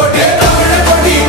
Yeah.